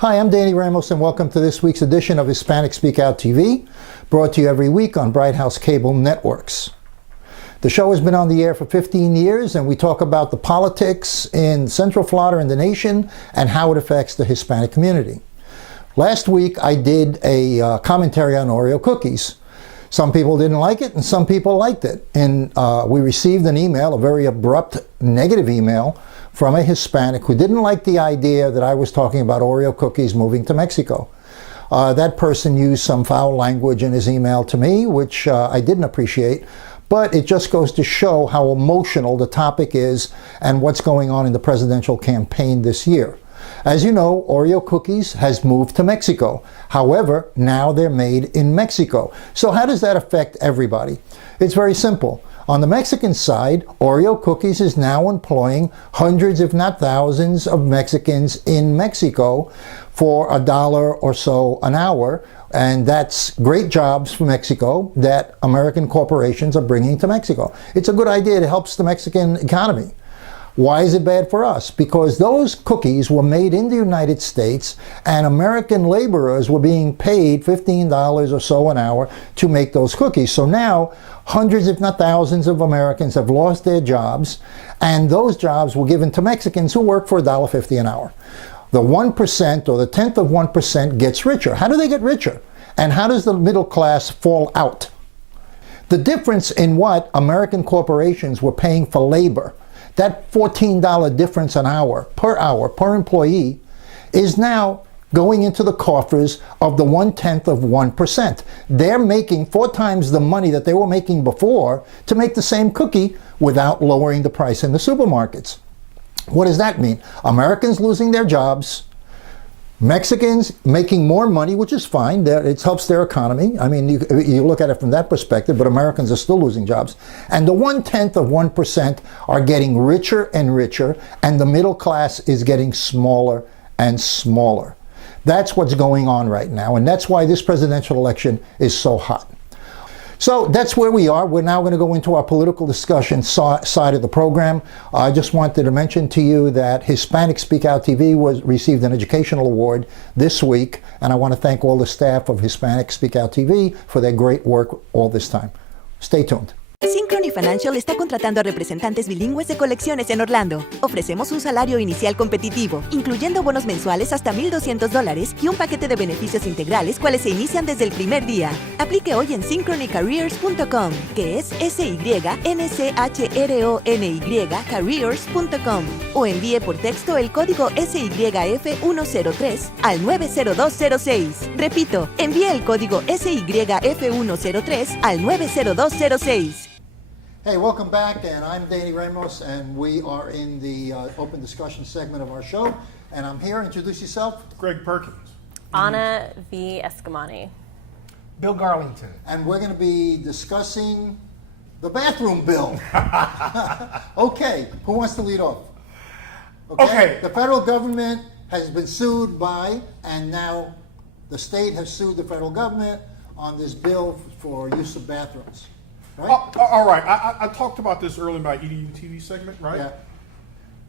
Hi, I'm Danny Ramos, and welcome to this week's edition of Hispanic Speak Out TV, brought to you every week on Bright House Cable Networks. The show has been on the air for 15 years, and we talk about the politics in Central Florida and the nation and how it affects the Hispanic community. Last week, I did a commentary on Oreo cookies. Some people didn't like it, and some people liked it. And we received an email, a very abrupt, negative email, from a Hispanic who didn't like the idea that I was talking about Oreo cookies moving to Mexico. That person used some foul language in his email to me, which I didn't appreciate. But it just goes to show how emotional the topic is and what's going on in the presidential campaign this year. As you know, Oreo cookies has moved to Mexico. However, now they're made in Mexico. So how does that affect everybody? It's very simple. On the Mexican side, Oreo cookies is now employing hundreds, if not thousands, of Mexicans in Mexico for $1 or so an hour. And that's great jobs for Mexico that American corporations are bringing to Mexico. It's a good idea. It helps the Mexican economy. Why is it bad for us? Because those cookies were made in the United States and American laborers were being paid $15 or so an hour to make those cookies. So now hundreds, if not thousands, of Americans have lost their jobs, and those jobs were given to Mexicans who work for $1.50 an hour. The 1% or the 10th of 1% gets richer. How do they get richer? And how does the middle class fall out? The difference in what American corporations were paying for labor, that $14 difference an hour per employee, is now going into the coffers of the 1/10 of 1%. They're making 4 times the money that they were making before to make the same cookie without lowering the price in the supermarkets. What does that mean? Americans losing their jobs, Mexicans making more money, which is fine. It helps their economy. I mean, you look at it from that perspective, but Americans are still losing jobs. And the 1/10 of 1% are getting richer and richer, and the middle class is getting smaller and smaller. That's what's going on right now, and that's why this presidential election is so hot. So that's where we are. We're now going to go into our political discussion side of the program. I just wanted to mention to you that Hispanic Speak Out TV received an educational award this week, and I want to thank all the staff of Hispanic Speak Out TV for their great work all this time. Stay tuned. Synchrony Financial está contratando a representantes bilingües de colecciones en Orlando. Ofrecemos un salario inicial competitivo, incluyendo bonos mensuales hasta $1,200 y un paquete de beneficios integrales, cuales se inician desde el primer día. Aplique hoy en synchronycareers.com, que es SYNCHRONY careers.com, o envíe por texto el código SYF103 al 90206. Repito, envíe el código SYF103 al 90206. Hey, welcome back, and I'm Danny Ramos, and we are in the open discussion segment of our show, and I'm here. Introduce yourself. Greg Perkins. Anna V. Escamani. Bill Garlington. And we're going to be discussing the bathroom bill. Okay, who wants to lead off? Okay. The federal government has been sued by, and now the state has sued the federal government on this bill for use of bathrooms. Right? All right. I talked about this earlier in my EDU TV segment, right? Yeah.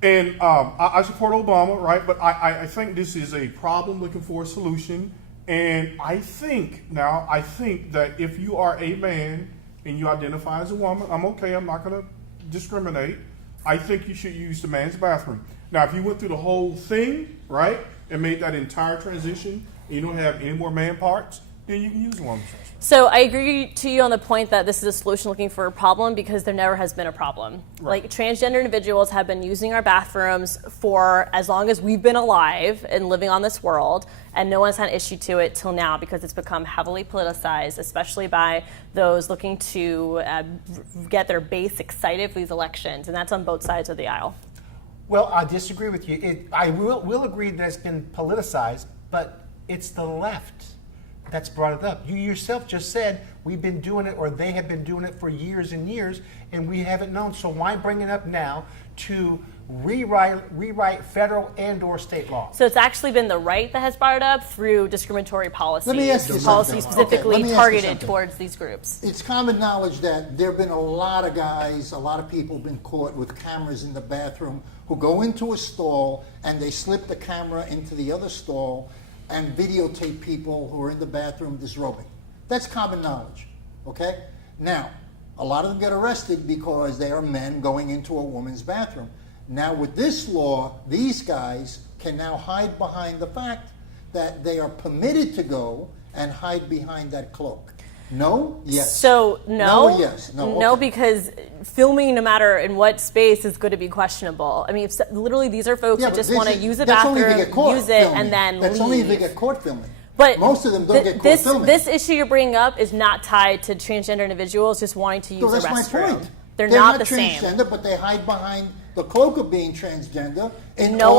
And I support Obama, right? But I think this is a problem looking for a solution. And I think that if you are a man and you identify as a woman, I'm okay. I'm not going to discriminate. I think you should use the man's bathroom. Now, if you went through the whole thing, right, and made that entire transition, and you don't have any more man parts, then you can use the woman's restroom. So I agree to you on the point that this is a solution looking for a problem, because there never has been a problem. Right. Like, transgender individuals have been using our bathrooms for as long as we've been alive and living on this world, and no one's had an issue to it till now, because it's become heavily politicized, especially by those looking to get their base excited for these elections, and that's on both sides of the aisle. Well, I disagree with you. I will agree that it's been politicized, but it's the left that's brought it up. You yourself just said we've been doing it, or they have been doing it for years and years, and we haven't known. So why bring it up now to rewrite federal and/or state law? So it's actually been the right that has brought it up through discriminatory policies. Let me ask you policies something. specifically Okay, let me ask you targeted something. towards these groups. It's common knowledge that there have been a lot of guys, a lot of people been caught with cameras in the bathroom who go into a stall and they slip the camera into the other stall and videotape people who are in the bathroom disrobing. That's common knowledge, okay? Now, a lot of them get arrested because they are men going into a woman's bathroom. Now, with this law, these guys can now hide behind the fact that they are permitted to go and hide behind that cloak. No? Yes. So no, No or yes? No, no, okay. because filming, no matter in what space, is going to be questionable. I mean, if, literally, these are folks Yeah, that but just want to this- use a that's only if they bathroom, get caught use it, filming. and then That's leave. only if they get caught filming. But most of them don't get caught this, filming. This issue you're bringing up is not tied to transgender individuals just wanting to use So a that's my restroom. point. They're not the transgender, same. but they hide behind the cloak of being transgender. No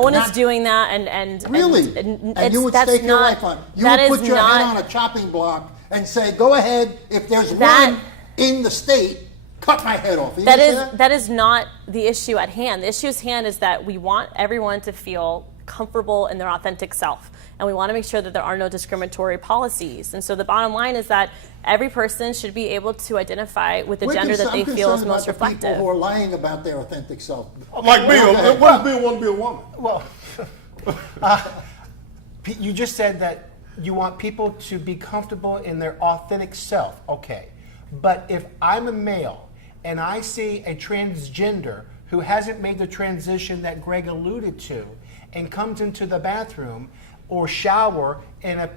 one is doing that, and Really? and And you would that's stake your not, life on. You that would put is your not, head on a chopping block and say, "Go ahead. If there's That- one in the state, cut my head off." You That say is that is not the issue at hand. The issue at hand is that we want everyone to feel comfortable in their authentic self, and we want to make sure that there are no discriminatory policies. And so the bottom line is that every person should be able to identify with the gender that they feel is most People reflective. who are lying about their authentic self. Like Bill. Okay. What does Bill want to be a woman? Well, you just said that you want people to be comfortable in their authentic self. Okay. But if I'm a male and I see a transgender who hasn't made the transition that Greg alluded to and comes into the bathroom or shower, and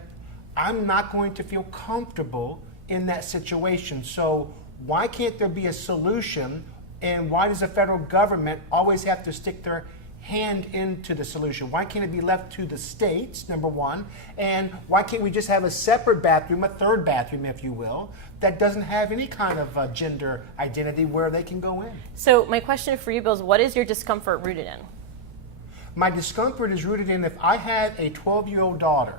I'm not going to feel comfortable in that situation. So why can't there be a solution, and why does the federal government always have to stick their hand into the solution? Why can't it be left to the states, number one? And why can't we just have a separate bathroom, a third bathroom, if you will, that doesn't have any kind of gender identity where they can go in? So my question for you, Bill, is what is your discomfort rooted in? My discomfort is rooted in if I had a 12-year-old daughter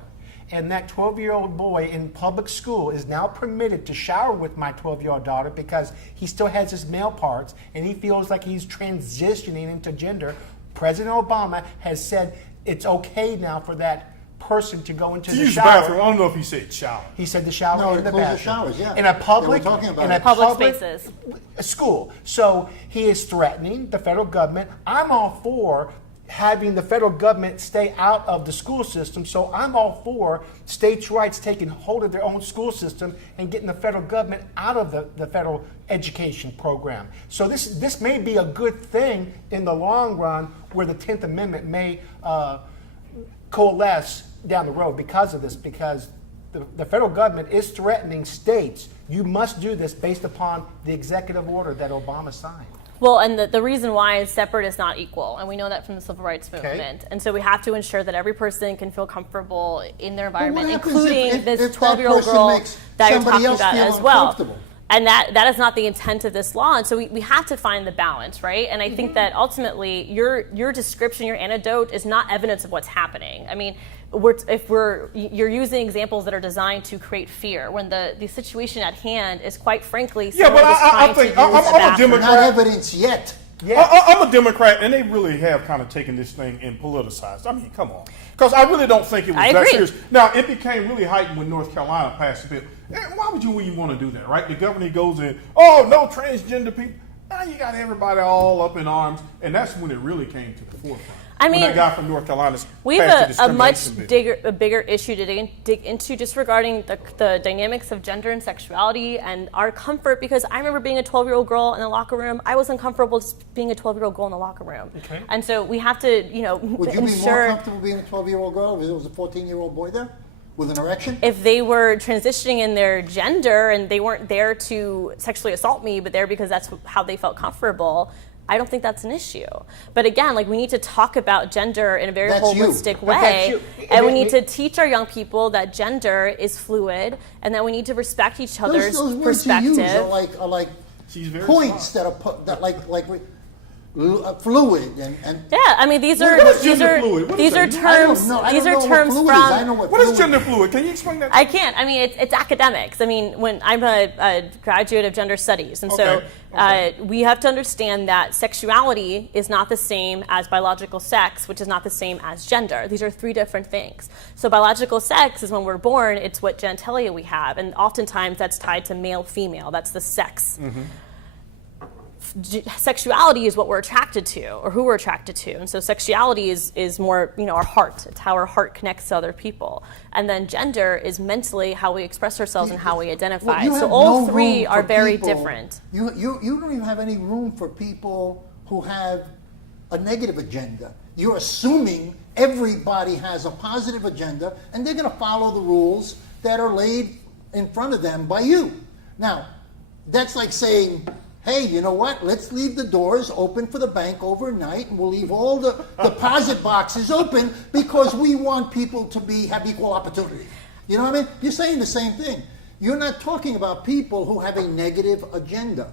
and that 12-year-old boy in public school is now permitted to shower with my 12-year-old daughter because he still has his male parts and he feels like he's transitioning into gender. President Obama has said it's okay now for that person to go into the Use the shower. bathroom. I don't know if he said shower. He said the shower No, in the includes the bathroom. showers, yeah. In a public, They were talking about in a it. Public spaces. a school. So he is threatening the federal government. I'm all for having the federal government stay out of the school system. So I'm all for states' rights taking hold of their own school system and getting the federal government out of the federal education program. So this may be a good thing in the long run, where the 10th Amendment may coalesce down the road because of this, because the federal government is threatening states. You must do this based upon the executive order that Obama signed. Well, and the reason why is separate is not equal, and we know that from the civil rights movement. And so we have to ensure that every person can feel comfortable in their environment, what happens including if this that 12-year-old person girl makes that you're somebody talking else about feel as well. uncomfortable? And that is not the intent of this law. And so we have to find the balance, right? And I think that ultimately your description, your anecdote is not evidence of what's happening. I mean, you're using examples that are designed to create fear when the situation at hand is, quite frankly, Yeah, someone but just I trying think to use I'm a bathroom. Democrat. Not evidence yet. I'm a Democrat, and they really have kind of taken this thing and politicized. I mean, come on. Because I really don't think it was I that agree. serious. Now, it became really heightened when North Carolina passed the bill. And why would you even want to do that, right? The governor goes in, oh, no transgender people. Now you got everybody all up in arms, and that's when it really came to the forefront. I mean, when that guy from North Carolina We passed the have a much discrimination bill. bigger issue to dig into just regarding the dynamics of gender and sexuality and our comfort, because I remember being a 12-year-old girl in the locker room. I was uncomfortable just being a 12-year-old girl in the locker room. Okay. And so we have to, Would you be more ensure comfortable being a 12-year-old girl if there was a 14-year-old boy there with an erection? if they were transitioning in their gender and they weren't there to sexually assault me, but there because that's how they felt comfortable, I don't think that's an issue. But again, we need to talk about gender in a very That's you. holistic But that's way. you. And we need to teach our young people that gender is fluid and that we need to respect each other's Those words perspective. you use are like She's very points smart. that are put that like fluid and Yeah, I mean these are What is these gender are fluid? What these is are that? terms I these don't are know terms what fluid is. I from know what What is fluid gender fluid? Can you explain that? I can't. I mean, it's academics. I mean, when I'm a graduate of gender studies, and so we have to understand that sexuality is not the same as biological sex, which is not the same as gender. These are three different things. So biological sex is when we're born, it's what genitalia we have, and oftentimes that's tied to male, female. That's the sex. Sexuality is what we're attracted to or who we're attracted to, and so sexuality is more, our heart. It's how our heart connects to other people, and then gender is mentally how we express ourselves and how we identify. You So have all no three room are for very people- different. You don't even have any room for people who have a negative agenda. You're assuming everybody has a positive agenda and they're going to follow the rules that are laid in front of them by you. Now, that's like saying, hey, you know what? Let's leave the doors open for the bank overnight, and we'll leave all the deposit boxes open because we want people to have equal opportunity. You know what I mean? You're saying the same thing. You're not talking about people who have a negative agenda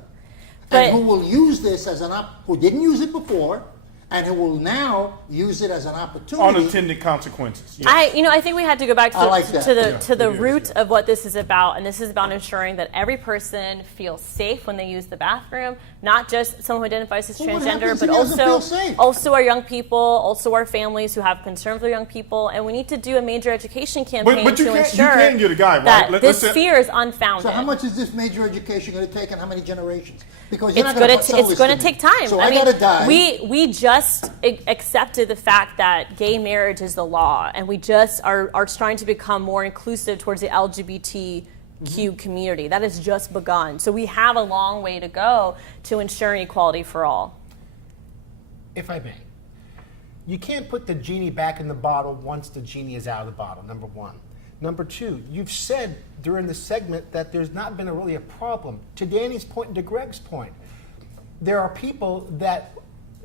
and who will use this as who didn't use it before, and who will now use it as an opportunity. Unintended consequences. Yes. I think we had to go back to, I like that. to the root of what this is about, and this is about ensuring that every person feels safe when they use the bathroom, not just someone who identifies as Well, what transgender, happens but if he doesn't feel safe? also our young people, also our families who have concern for young people, and we need to do a major education campaign But you to can't- you ensure can get a guy, right? that Let's this say- fear is unfounded. So how much is this major education going to take, and how many generations? Because you're It's not going going to to it's going to take time. So I I mean, got to die. we just accepted the fact that gay marriage is the law, and we just are trying to become more inclusive towards the LGBTQ community. That has just begun. So we have a long way to go to ensuring equality for all. If I may, you can't put the genie back in the bottle once the genie is out of the bottle, number one. Number two, you've said during the segment that there's not been really a problem. To Danny's point and to Greg's point, there are people that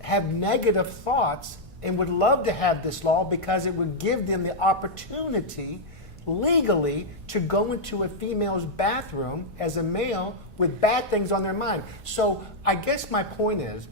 have negative thoughts and would love to have this law because it would give them the opportunity legally to go into a female's bathroom as a male with bad things on their mind. So I guess my point is,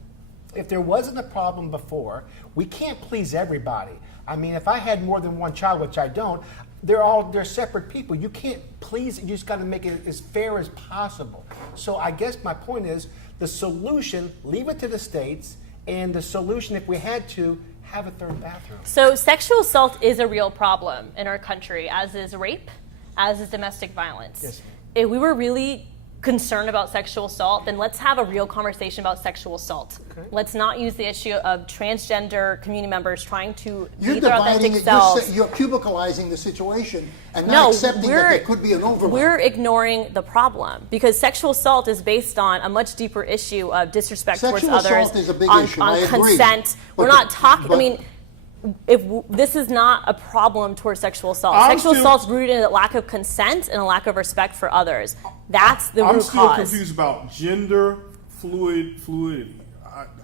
if there wasn't a problem before, we can't please everybody. I mean, if I had more than one child, which I don't, they're separate people. You can't please, you just got to make it as fair as possible. So I guess my point is, the solution, leave it to the states, and the solution, if we had to, have a third bathroom. So sexual assault is a real problem in our country, as is rape, as is domestic violence. Yes. If we were really concerned about sexual assault, then let's have a real conversation about sexual assault. Okay. Let's not use the issue of transgender community members trying to You're be their dividing authentic it. selves. You're cubicalizing the situation and not No, accepting that there could be an overlap. we're ignoring the problem because sexual assault is based on a much deeper issue of disrespect Sexual towards others, assault is a big on, issue, on I agree. consent. But We're not talking. but- I mean, this is not a problem towards sexual assault. I'm Sexual still- assault is rooted in a lack of consent and a lack of respect for others. That's the I'm root still cause. confused about gender fluidity.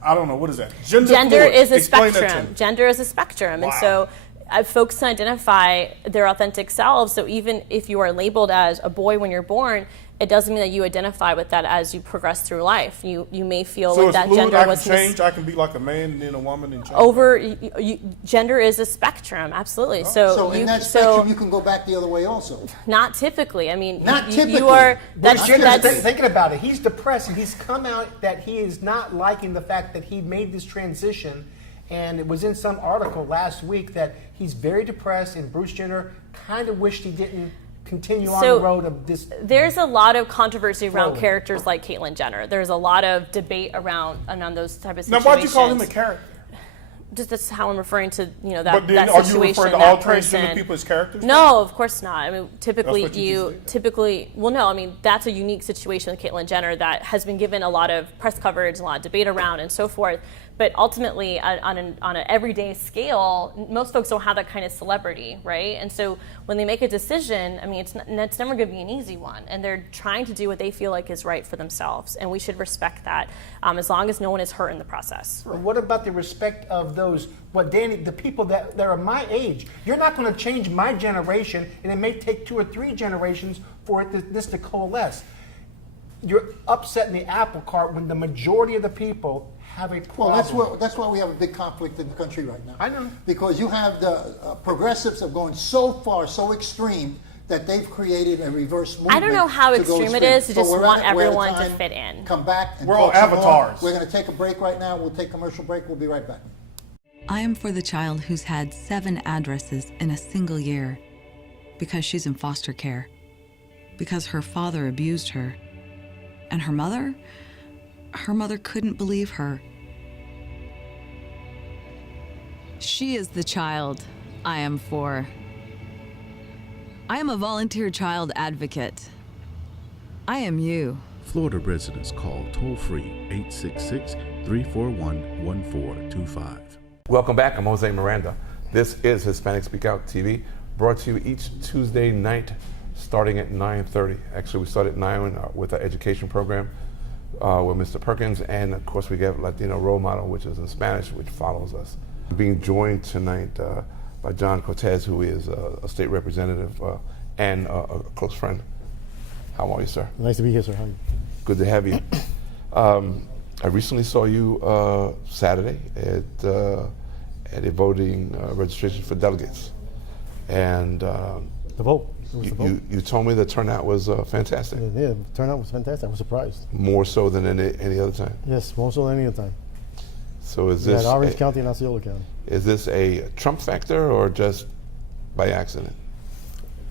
I don't know, what is that? Gender Gender fluid. is a Explain that to spectrum. me. Gender is a spectrum, and Wow. so folks can identify their authentic selves. So even if you are labeled as a boy when you're born, it doesn't mean that you identify with that as you progress through life. You may feel So like it's that fluid, gender I can was change, I can be like a man and then a woman and change. gender is a spectrum, absolutely. So in that spectrum, you can go back the other way also. not typically. I mean, Not you typically. are. But That's thinking about it, he's depressed, and he's come out that he is not liking the fact that he made this transition. And it was in some article last week that he's very depressed, and Bruce Jenner kind of wished he didn't continue on the road of this. There's a lot of controversy around Flow. characters like Caitlyn Jenner. There's a lot of debate around those type of Now, situations. why'd you call him a character? Just that's how I'm referring to that, But then that are you situation. referring to that all person. transgender people as characters? No, of course not. I mean, typically That's what you just did. well, no. I mean, that's a unique situation with Caitlyn Jenner that has been given a lot of press coverage, a lot of debate around, and so forth. But ultimately, on an everyday scale, most folks don't have that kind of celebrity, right? And so when they make a decision, I mean, it's never going to be an easy one, and they're trying to do what they feel like is right for themselves, and we should respect that, as long as no one is hurt in the process. But what about the respect of those, Danny, the people that are my age? You're not going to change my generation, and it may take 2 or 3 generations for this to coalesce. You're upsetting the apple cart when the majority of the people have a Well, problem. that's why we have a big conflict in the country right now. I know. Because you have the progressives have gone so far, so extreme, that they've created a reverse movement. I don't know how to go extreme it extreme. is to just we're want at we're at a everyone to time. fit in. Come back and We're all talk some more. avatars. We're going to take a break right now. We'll take a commercial break. We'll be right back. I am for the child who's had 7 addresses in a single year because she's in foster care, because her father abused her, and her mother couldn't believe her. She is the child I am for. I am a volunteer child advocate. I am you. Florida residents call toll-free 866-341-1425. Welcome back. I'm Jose Miranda. This is Hispanic Speak Out TV, brought to you each Tuesday night starting at 9:30. Actually, we start at 9 with our education program with Mr. Perkins, and of course we have Latino Role Model, which is in Spanish, which follows us. Being joined tonight by John Cortez, who is a state representative and a close friend. How are you, sir? Nice to be here, sir. How are you? Good to have you. I recently saw you Saturday at a voting registration for delegates, and The vote. It was the vote. you told me the turnout was fantastic, Yeah, the turnout was fantastic. I was surprised. more so than any other time. Yes, more so than any other time. So is We had this Orange County and Osceola County. is this a Trump factor or just by accident?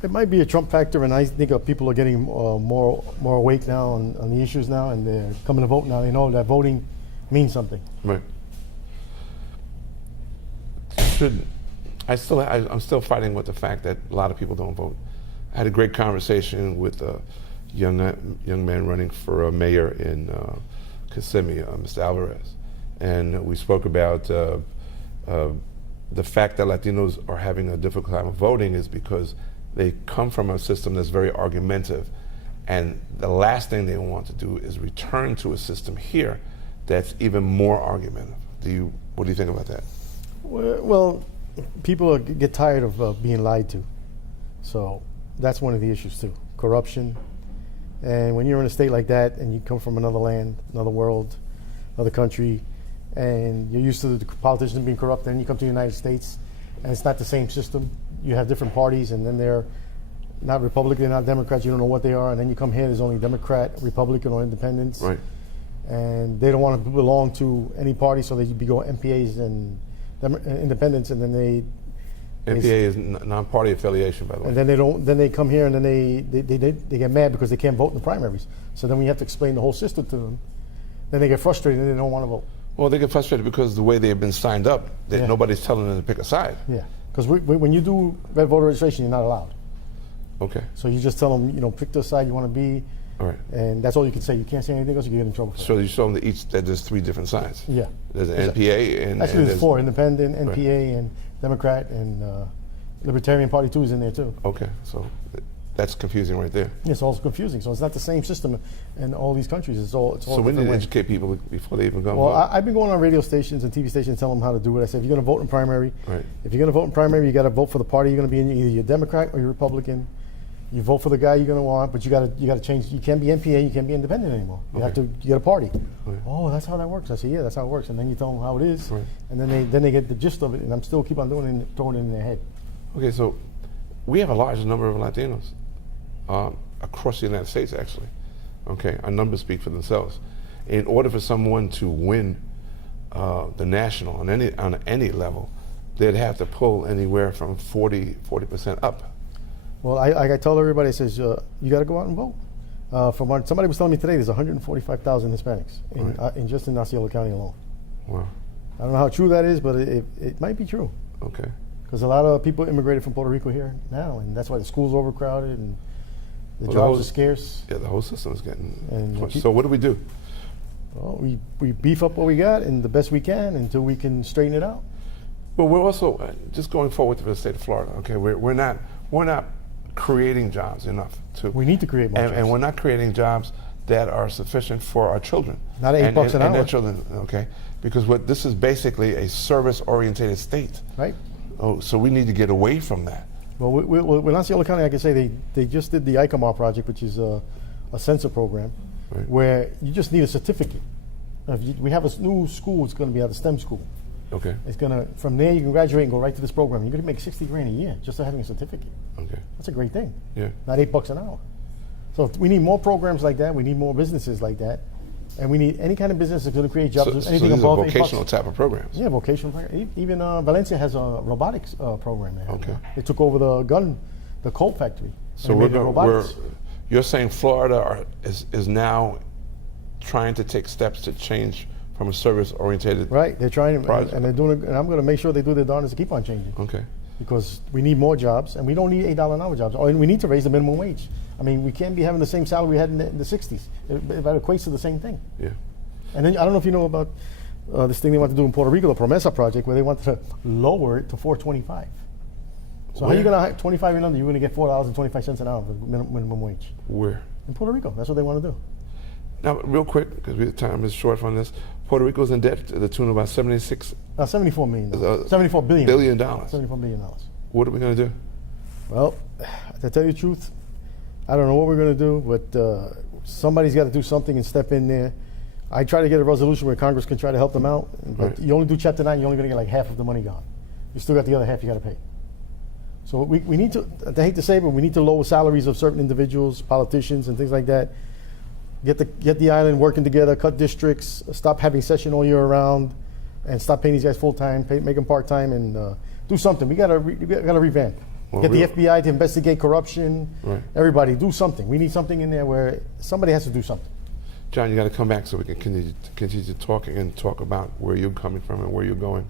It might be a Trump factor, and I think people are getting more awake now on the issues now, and they're coming to vote now. They know that voting means something. Right. I'm still fighting with the fact that a lot of people don't vote. I had a great conversation with a young man running for mayor in Kissimmee, Mr. Alvarez, and we spoke about the fact that Latinos are having a difficult time voting is because they come from a system that's very argumentative, and the last thing they want to do is return to a system here that's even more argumentative. What do you think about that? Well, people get tired of being lied to. So that's one of the issues too. Corruption. And when you're in a state like that and you come from another land, another world, another country, and you're used to the politicians being corrupt, and you come to the United States and it's not the same system. You have different parties, and then they're not Republican, they're not Democrats, you don't know what they are, and then you come here, there's only Democrat, Republican, or independents. Right. And they don't want to belong to any party, so they go MPAs and independents, and then they NPA is non-party affiliation, by the way. and then they don't. Then they come here and then they get mad because they can't vote in the primaries. So then we have to explain the whole system to them. Then they get frustrated and they don't want to vote. Well, they get frustrated because the way they've been signed up, that Yeah. nobody's telling them to pick a side. Yeah, because when you do red voter registration, you're not allowed. Okay. So you just tell them, pick the side you want to be, All right. and that's all you can say. You can't say anything else. You get in trouble for So you show them that there's 3 different sides. Yeah. There's an NPA and Actually, and there's 4: Independent, NPA, and Democrat, and Libertarian Party too is in there too. Okay, so that's confusing right there. It's also confusing. So it's not the same system in all these countries. It's all So we need different to ways. educate people before they even go. Well, vote. I've been going on radio stations and TV stations telling them how to do it. I said, if you're going to vote in primary, Right. if you're going to vote in primary, you got to vote for the party you're going to be in. Either you're Democrat or you're Republican. You vote for the guy you're going to want, but you got to change. You can't be NPA, you can't be independent anymore. You have to get a party. Right. Oh, that's how that works. I said, yeah, that's how it works. And then you tell them how it is, Right. and then they get the gist of it. And I'm still keep on doing it, throwing it in their head. Okay, so we have a large number of Latinos across the United States, actually. Okay, our numbers speak for themselves. In order for someone to win the national on any level, they'd have to pull anywhere from 40% up. Well, I tell everybody, I says, you got to go out and vote. From what somebody was telling me today, there's 145,000 Hispanics in just in Osceola County alone. Wow. I don't know how true that is, but it might be true. Okay. Because a lot of people immigrated from Puerto Rico here now, and that's why the schools are overcrowded and the Well, jobs are scarce. Yeah, the whole system is getting. And So what do we do? Well, we beef up what we got and the best we can until we can straighten it out. But we're also just going forward to the state of Florida. Okay, we're not creating jobs enough to. We need to create more jobs. And we're not creating jobs that are sufficient for our children. Not $8 an and hour. their children, okay? Because this is basically a service-oriented state. Right. Oh, so we need to get away from that. Well, with Osceola County, I can say they just did the ICOMAR project, which is a sensor program, Right. where you just need a certificate We have a new school. It's going to be at the STEM school. Okay. It's going to, from there, you can graduate and go right to this program. You're going to make $60,000 a year just for having a certificate. Okay. That's a great thing. Yeah. Not $8 an hour. So we need more programs like that. We need more businesses like that. And we need any kind of business that's going to create jobs. So Anything these above are vocational $8. type of programs. Yeah, vocational. Even Valencia has a robotics program there. Okay. They took over the Colt factory. So you're saying Florida is now trying to take steps to change from a service-oriented Right, they're trying, project. and they're doing it, and I'm going to make sure they do their darndest to keep on changing. Okay. Because we need more jobs, and we don't need $8 an hour jobs. And we need to raise the minimum wage. I mean, we can't be having the same salary we had in the 60s. It equates to the same thing. Yeah. And then I don't know if you know about this thing they want to do in Puerto Rico, the Promesa project, where they want to lower it to $4.25. So how are you going to hire 25 and under? You're going to get $4.25 an hour for minimum wage. Where? In Puerto Rico. That's what they want to do. Now, real quick, because the time is short on this, Puerto Rico's in debt to the tune of about $74 million. $74 billion. billion. $74 billion. What are we going to do? Well, to tell you the truth, I don't know what we're going to do, but somebody's got to do something and step in there. I try to get a resolution where Congress can try to help them out, but Right. you only do Chapter 9, you're only going to get like half of the money gone. You still got the other half you got to pay. So we need to, I hate to say it, but we need to lower salaries of certain individuals, politicians, and things like that. Get the island working together, cut districts, stop having session all year round, and stop paying these guys full time, make them part time, and do something. We got to revamp. Well, Get the FBI to investigate corruption. Right. Everybody, do something. We need something in there where somebody has to do something. John, you got to come back so we can continue talking and talk about where you're coming from and where you're going.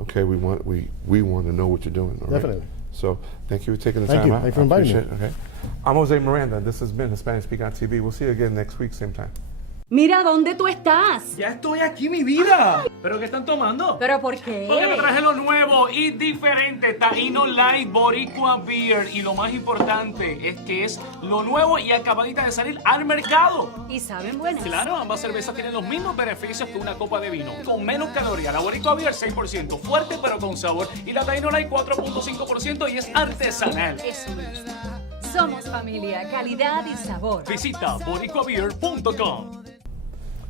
Okay, we want to know what you're doing. All right? Definitely. So thank you for taking the Thank time you. out. Thank you for inviting me. Okay. I'm Jose Miranda. This has been Hispanic Speak on TV. We'll see you again next week, same time. Mira, ¿dónde tú estás? Ya estoy aquí, mi vida. ¿Pero qué están tomando? ¿Pero por qué? Porque me traje lo nuevo y diferente, Taíno Light Boricua Beer. Y lo más importante es que es lo nuevo y acabadita de salir al mercado. ¿Y saben buenas? Claro, ambas cervezas tienen los mismos beneficios que una copa de vino. Con menos calorías. La Boricua Beer 6%, fuerte pero con sabor. Y la Taíno Light 4.5% y es artesanal. Eso es. Somos familia, calidad y sabor. Visita boricuabeer.com.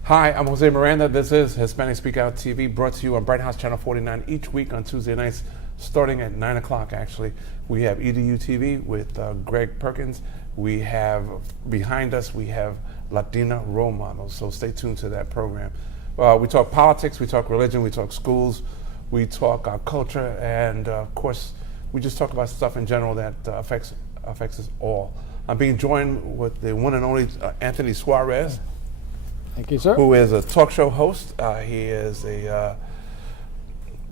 Hi, I'm Jose Miranda. This is Hispanic Speak Out TV, brought to you on Bright House Channel 49 each week on Tuesday nights, starting at 9 o'clock, actually. We have EDU TV with Greg Perkins. We have, behind us, we have Latina role models, so stay tuned to that program. We talk politics, we talk religion, we talk schools, we talk our culture, and of course, we just talk about stuff in general that affects us all. I'm being joined with the one and only Anthony Suarez. Thank you, sir. Who is a talk show host. He is a,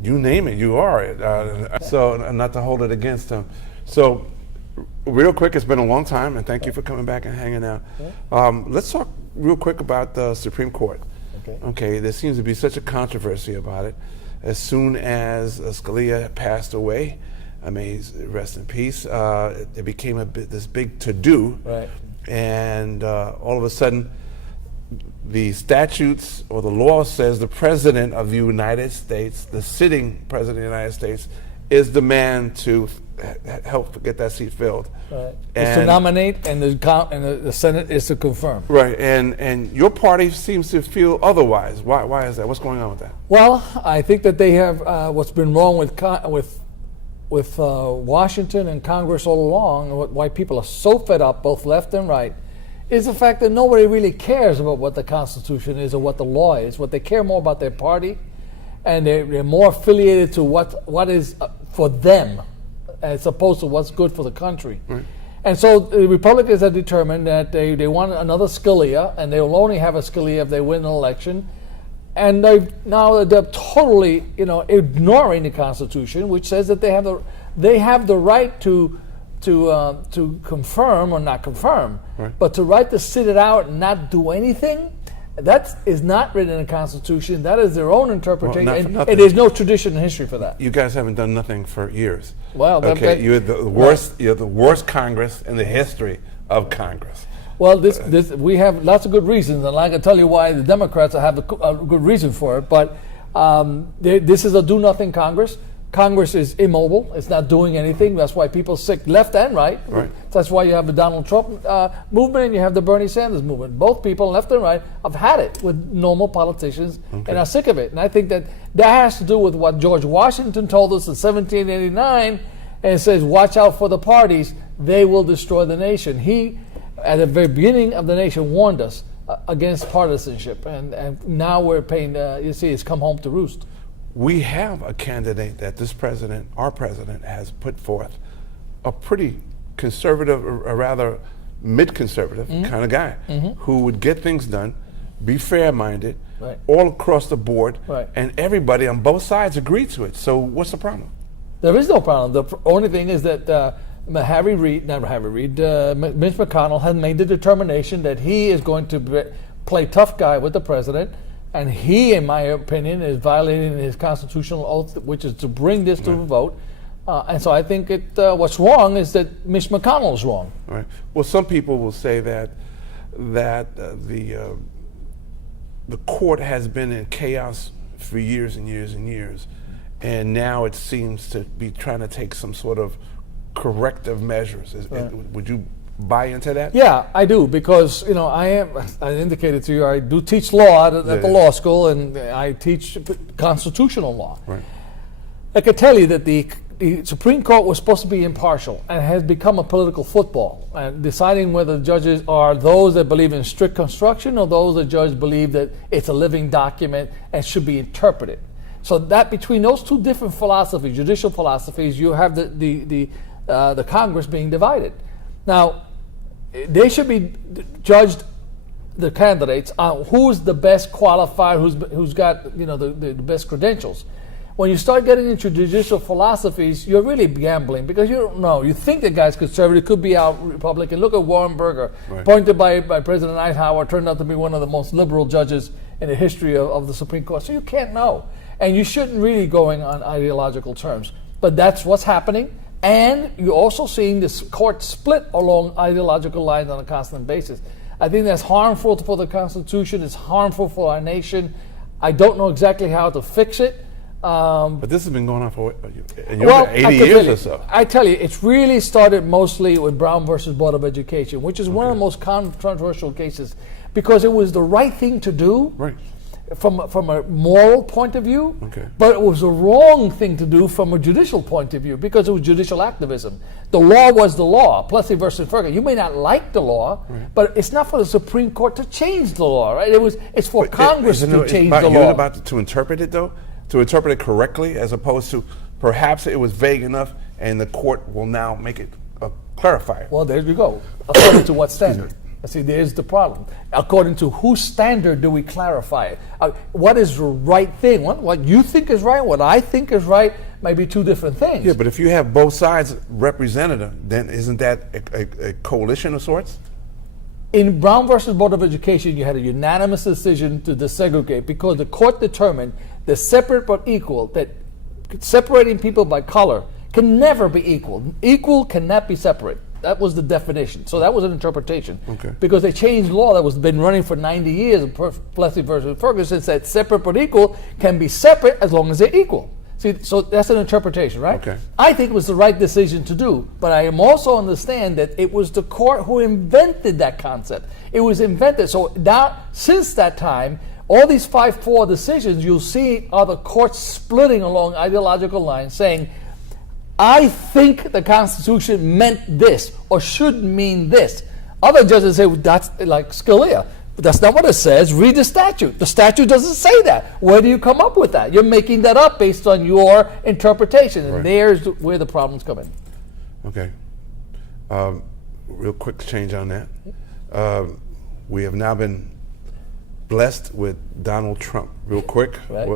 you name it, you are it. So not to hold it against him. So real quick, it's been a long time, and thank you for coming back and hanging out. Let's talk real quick about the Supreme Court. Okay, there seems to be such a controversy about it. As soon as Scalia passed away, I mean, rest in peace, it became this big to-do. Right. And all of a sudden, the statutes or the law says the President of the United States, the sitting President of the United States, is the man to help get that seat filled. Right. It's to nominate, and the Senate is to confirm. Right, and your party seems to feel otherwise. Why is that? What's going on with that? Well, I think that they have what's been wrong with Washington and Congress all along. Why people are so fed up, both left and right, is the fact that nobody really cares about what the Constitution is or what the law is. What they care more about their party, and they're more affiliated to what is for them, as opposed to what's good for the country. Right. And so the Republicans have determined that they want another Scalia, and they will only have a Scalia if they win an election. And they're totally, ignoring the Constitution, which says that they have the right to confirm or not confirm, right. But to right to sit it out and not do anything, that is not written in the Constitution. That is their own interpretation, and there's no tradition in history for that. You guys haven't done nothing for years. Well, okay, you're the worst. You're the worst Congress in the history of Congress. Well, we have lots of good reasons, and I can tell you why the Democrats have a good reason for it. But this is a do-nothing Congress. Congress is immobile. It's not doing anything. That's why people sick left and right. Right. That's why you have the Donald Trump movement and you have the Bernie Sanders movement. Both people, left and right, have had it with normal politicians and are sick of it. And I think that has to do with what George Washington told us in 1789, and it says, watch out for the parties. They will destroy the nation. He, at the very beginning of the nation, warned us against partisanship. And now we're paying, you see, it's come home to roost. We have a candidate that this president, our president, has put forth, a pretty conservative, or rather mid-conservative kind of guy, who would get things done, be fair-minded, all across the board, and everybody on both sides agreed to it. So what's the problem? There is no problem. The only thing is that Mitch McConnell has made the determination that he is going to play tough guy with the president. And he, in my opinion, is violating his constitutional oath, which is to bring this to a vote. And so I think what's wrong is that Mitch McConnell is wrong. Right. Well, some people will say that the court has been in chaos for years and years and years, and now it seems to be trying to take some sort of corrective measures. Would you buy into that? Yeah, I do, because I indicated to you, I do teach law at the law school, and I teach constitutional law. Right. I could tell you that the Supreme Court was supposed to be impartial and has become a political football, and deciding whether judges are those that believe in strict construction or those that judges believe that it's a living document and should be interpreted. So that between those two different philosophies, judicial philosophies, you have the Congress being divided. Now, they should be judged, the candidates, on who's the best qualified, who's got the best credentials. When you start getting into judicial philosophies, you're really gambling, because you don't know. You think the guy's conservative, could be out Republican. Look at Warren Burger, appointed by President Eisenhower, turned out to be one of the most liberal judges in the history of the Supreme Court. So you can't know, and you shouldn't really going on ideological terms. But that's what's happening. And you're also seeing this court split along ideological lines on a constant basis. I think that's harmful for the Constitution. It's harmful for our nation. I don't know exactly how to fix it. But this has been going on for 80 years or so. I tell you, it's really started mostly with Brown versus Board of Education, which is one of the most controversial cases, because it was the right thing to do. Right. From a moral point of view, okay, but it was the wrong thing to do from a judicial point of view, because it was judicial activism. The law was the law. Plessy versus Ferguson. You may not like the law, but it's not for the Supreme Court to change the law, right? It's for Congress to change the law. You're about to interpret it, though, to interpret it correctly, as opposed to perhaps it was vague enough, and the court will now make it clarify it. Well, there you go. According to what standard? See, there's the problem. According to whose standard do we clarify it? What is the right thing? What you think is right, what I think is right, may be two different things. Yeah, but if you have both sides represented, then isn't that a coalition of sorts? In Brown versus Board of Education, you had a unanimous decision to desegregate, because the court determined that separate but equal, that separating people by color can never be equal. Equal cannot be separate. That was the definition. So that was an interpretation. Okay. Because they changed law that was been running for 90 years, Plessy versus Ferguson said separate but equal can be separate as long as they're equal. See, so that's an interpretation, right? Okay. I think it was the right decision to do, but I am also understand that it was the court who invented that concept. It was invented. So now, since that time, all these 5-4 decisions you'll see are the courts splitting along ideological lines, saying, I think the Constitution meant this or should mean this. Other judges say, well, that's like Scalia. But that's not what it says. Read the statute. The statute doesn't say that. Where do you come up with that? You're making that up based on your interpretation. And there's where the problems come in. Okay. Real quick change on that. We have now been blessed with Donald Trump. Real quick. Right.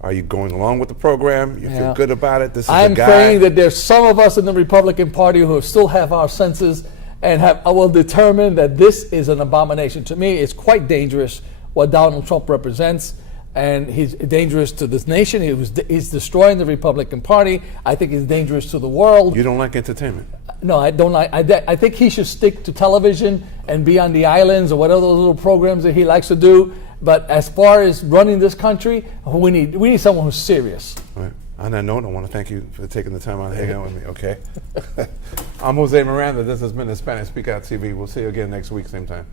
Are you going along with the program? You feel good about it? This is I'm a guy. praying that there's some of us in the Republican Party who still have our senses and will determine that this is an abomination. To me, it's quite dangerous what Donald Trump represents, and he's dangerous to this nation. He's destroying the Republican Party. I think he's dangerous to the world. You don't like entertainment? No, I don't like. I think he should stick to television and be on the islands or whatever those little programs that he likes to do. But as far as running this country, we need someone who's serious. Right. On that note, I want to thank you for taking the time out to hang out with me, okay? I'm Jose Miranda. This has been Hispanic Speak Out TV. We'll see you again next week, same time.